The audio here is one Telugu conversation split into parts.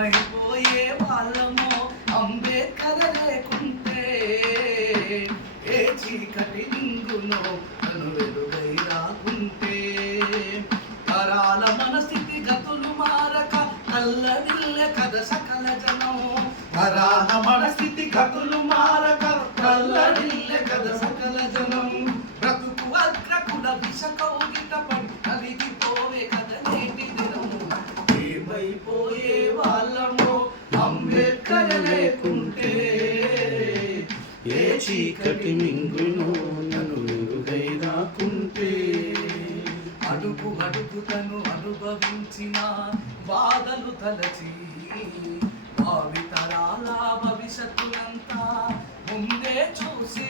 ఏమైపోయే వాళ్ళమో అంబేద్కర్ లేకుంటే ఏ చీకటి నింగునో అను వెలుగై రాకుంటే తరాల మన స్థితి గతులు మారక కల్లడిల్లె కథ సకల జనం తరాల మన స్థితి గతులు మారక కథ సకల జనం బ్రతుకు అగ్రకుల విష అంబేద్కర్ లేకుంటే ఏ చీకటి మింగును నన్ను మెరుగై రాకుంటే అడుగు అడుగు తను అనుభవించిన బాధలు తలచి భావి తరాల భవిష్యత్తునంతా ముందే చూసి.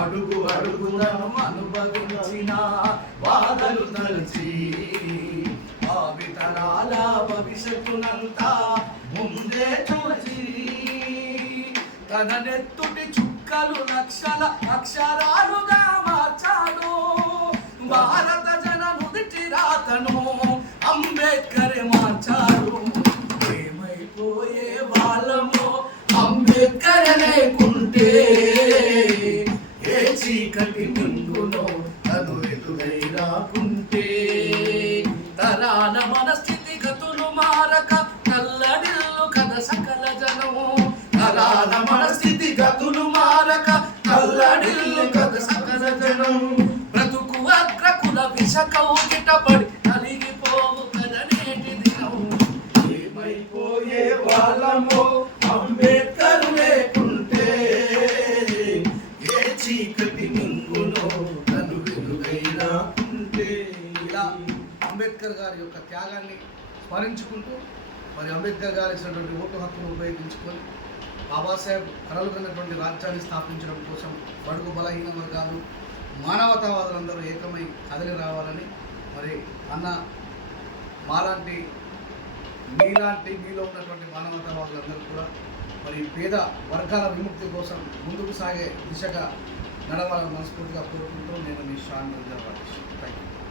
అడుగు అడుగు తను అనుభవించిన బాధలు తలచి భావి తరాల భవిష్యత్తునంతా తన నెత్తుటి చుక్కలు లక్షల అక్షరాలుగా మార్చాడు భారత జన నుదిటి రాతను అంబేద్కర్ మార్చాడు ఏమైపోయే వాళ్ళము అంబేద్కర్ లేకుంటే ఏ చీకటి ముందులో తను ఎదురై రాకుంటే తరాన మన స్థితిగతులు మారక కల్లడిల్లు కథ సకల జనము అగ్రకుల విష కౌగిట కలిగిపోవు కథ దినం ఏమైపోయే వాళ్ళమో అంబేద్కర్ లేకుంటే ఏ చీకటి మింగులో నన్ను వెలుగై రాకుంటే ఇలా అంబేద్కర్ గారి యొక్క త్యాగాన్ని స్మరించుకుంటూ మరి అంబేద్కర్ గారు ఇచ్చినటువంటి ఓటు హక్కును ఉపయోగించుకొని బాబాసాహెబ్ కలలు కన్నటువంటి రాజ్యాన్ని స్థాపించడం కోసం బడుగు బలహీన వర్గాలు మానవతావాదులందరూ ఏకమై కదిలి రావాలని మరి అన్న మాలాంటి మీలాంటి మీలో ఉన్నటువంటి మానవతావాదులందరూ కూడా మరి పేద వర్గాల విముక్తి కోసం ముందుకు సాగే దిశగా నడవాలని మనస్ఫూర్తిగా కోరుకుంటూ నేను మీ షాన్ థ్యాంక్ యూ